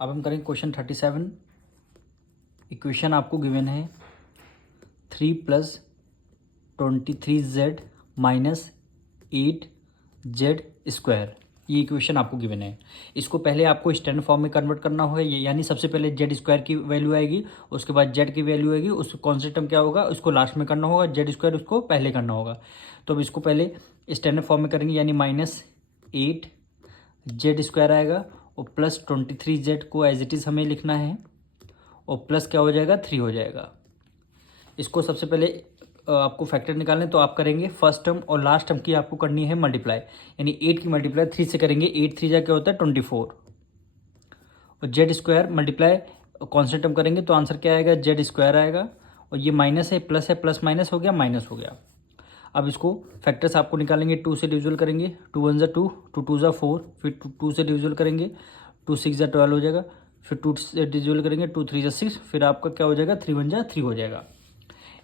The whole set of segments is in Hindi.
अब हम करेंगे क्वेश्चन 37। इक्वेशन आपको गिवन है 3 + 23z - 8z²। ये इक्वेशन आपको गिवन है। इसको पहले आपको स्टैंडर्ड फॉर्म में कन्वर्ट करना होगा, यानी सबसे पहले z² की वैल्यू आएगी, उसके बाद z की वैल्यू आएगी, उस कॉन्स्टेंट टर्म क्या होगा उसको लास्ट में करना होगा, z² उसको पहले करना होगा। तो अब इसको पहले स्टैंडर्ड फॉर्म में करेंगे, यानी -8z² आएगा और प्लस 23z को एज इट इज़ हमें लिखना है और प्लस क्या हो जाएगा 3 हो जाएगा। इसको सबसे पहले आपको फैक्टर निकालने, तो आप करेंगे फर्स्ट टर्म और लास्ट टर्म की आपको करनी है मल्टीप्लाई, यानी 8 की मल्टीप्लाई 3 से करेंगे, 8 3 जा क्या होता है 24 और z² मल्टीप्लाई कॉन्स्टेंट टर्म करेंगे तो आंसर क्या आएगा z² आएगा। और ये माइनस है प्लस माइनस हो गया माइनस हो गया। अब इसको फैक्टर्स आपको निकालेंगे, 2 से डिविजल करेंगे, 2 1 = 2, 2 2 = 4, फिर 2 से डिविजल करेंगे, 2 6 = 12 हो जाएगा, फिर 2 से डिविजल करेंगे, 2 3 = 6, फिर आपका क्या हो जाएगा 3 1 = 3 हो जाएगा।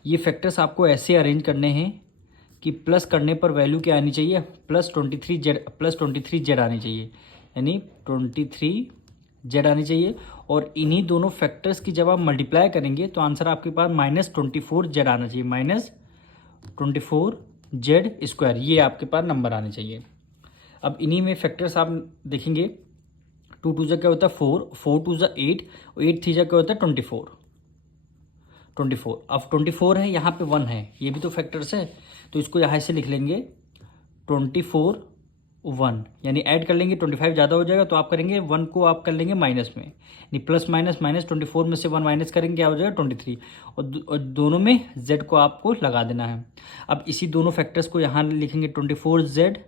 ये फैक्टर्स आपको ऐसे अरेंज करने हैं कि प्लस करने पर वैल्यू क्या आनी चाहिए +23z आनी चाहिए, यानी 23z आनी चाहिए। और इन्हीं दोनों फैक्टर्स की जब आप मल्टीप्लाई करेंगे तो आंसर आपके पास -24z आना चाहिए, -24z², ये आपके पास नंबर आने चाहिए। अब इन्हीं में फैक्टर्स आप देखेंगे, 2 2 जा क्या होता है 4, 4 2 जा 8 और 8 3 जा क्या होता है 24। अब 24 है, यहाँ पे 1 है, ये भी तो फैक्टर्स है, तो इसको यहाँ से लिख लेंगे 24 1, यानी ऐड कर लेंगे, 25 ज़्यादा हो जाएगा तो आप करेंगे 1 को आप कर लेंगे माइनस में, यानी प्लस माइनस माइनस 24 में से 1 माइनस करेंगे क्या हो जाएगा 23, और दोनों में z को आपको लगा देना है। अब इसी दोनों फैक्टर्स को यहाँ लिखेंगे 24z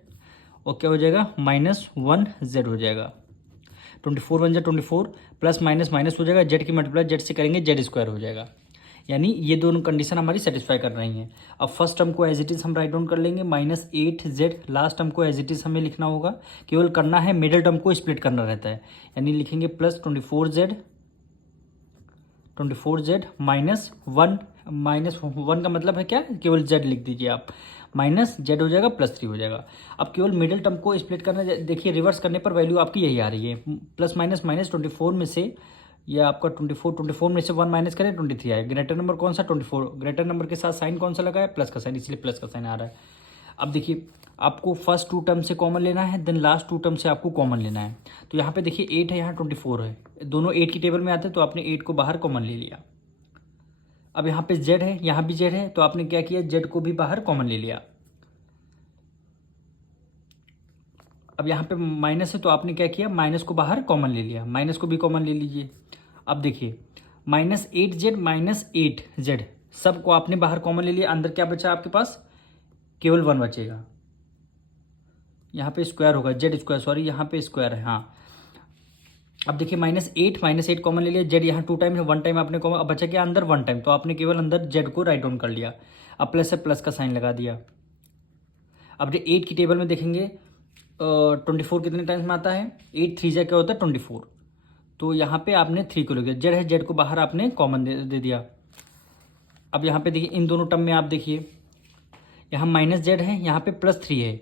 और क्या हो जाएगा -1z हो जाएगा। 24 1 = 24, प्लस माइनस माइनस हो जाएगा, z की मल्टीप्लाई z से करेंगे z² हो जाएगा, यानी ये दोनों कंडीशन हमारी सेटिस्फाई कर रही हैं। अब फर्स्ट टर्म को एज इट इज़ हम राइट डाउन कर लेंगे, -8z, लास्ट टर्म को एज इट इज़ हमें लिखना होगा, केवल करना है मिडिल टर्म को स्प्लिट करना रहता है, यानी लिखेंगे प्लस 24z -1 का मतलब है क्या, केवल z लिख दीजिए आप, -z हो जाएगा +3 हो जाएगा। अब केवल मिडिल टर्म को स्प्लिट करना, देखिए रिवर्स करने पर वैल्यू आपकी यही आ रही है, प्लस माइनस माइनस 24 में से, ये आपका 24 में से 1 माइनस करें 23 आए, ग्रेटर नंबर कौन सा 24, ग्रेटर नंबर के साथ साइन कौन सा लगा है प्लस का साइन, इसलिए प्लस का साइन आ रहा है। अब देखिए आपको फर्स्ट 2 टर्म से कॉमन लेना है, देन लास्ट 2 टर्म से आपको कॉमन लेना है। तो यहाँ पे देखिए 8 है, यहाँ 24 है, दोनों 8 की टेबल में आते हैं तो आपने 8 को बाहर कॉमन ले लिया। अब यहाँ पे z है, यहाँ भी z है, तो आपने क्या किया z को भी बाहर कॉमन ले लिया। अब यहाँ पे माइनस है तो आपने क्या किया माइनस को बाहर कॉमन ले लिया, माइनस को भी कॉमन ले लीजिए। अब देखिए -8z -8z सब को आपने बाहर कॉमन ले लिया, अंदर क्या बचा आपके पास केवल 1 बचेगा, यहाँ पे स्क्वायर होगा z², सॉरी यहाँ पे स्क्वायर है, हाँ। अब देखिए -8 कॉमन ले लिया, z यहाँ 2 टाइम है, 1 टाइम आपने कॉमन, अब बचा क्या अंदर 1 टाइम, तो आपने केवल अंदर z को राइट डाउन कर लिया। अब प्लस से प्लस का साइन लगा दिया। अब 8 की टेबल में देखेंगे 24 कितने टाइम्स में आता है, 8 3 जा क्या होता है 24, तो यहाँ पे आपने 3 को ले लिया, जेड है जेड को बाहर आपने कॉमन दे दिया। अब यहाँ पे देखिए इन दोनों टर्म में आप देखिए यहाँ -z है, यहाँ पे +3 है,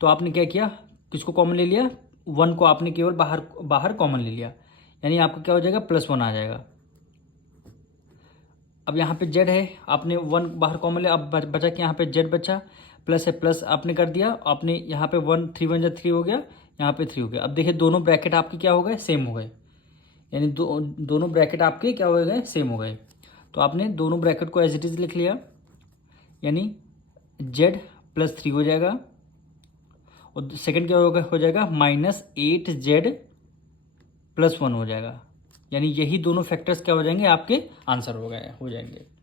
तो आपने क्या किया किसको कॉमन ले लिया 1 को आपने केवल बाहर कॉमन ले लिया, यानी आपका क्या हो जाएगा +1 आ जाएगा। अब यहाँ पे z है, आपने 1 बाहर कॉमन लिया, अब बचा कि यहाँ पे z बचा, प्लस है प्लस आपने कर दिया, आपने यहाँ पे 1 3 1 3 हो गया, यहाँ पे 3 हो गया। अब देखिए दोनों ब्रैकेट आपके क्या हो गए सेम हो गए, यानी दोनों ब्रैकेट आपके क्या हो गए सेम हो गए, तो आपने दोनों ब्रैकेट को एज इट इज़ लिख लिया, यानी z +3 हो जाएगा और सेकंड क्या हो जाएगा -8z +1 हो जाएगा, यानी यही दोनों फैक्टर्स क्या हो जाएंगे आपके आंसर हो जाएंगे।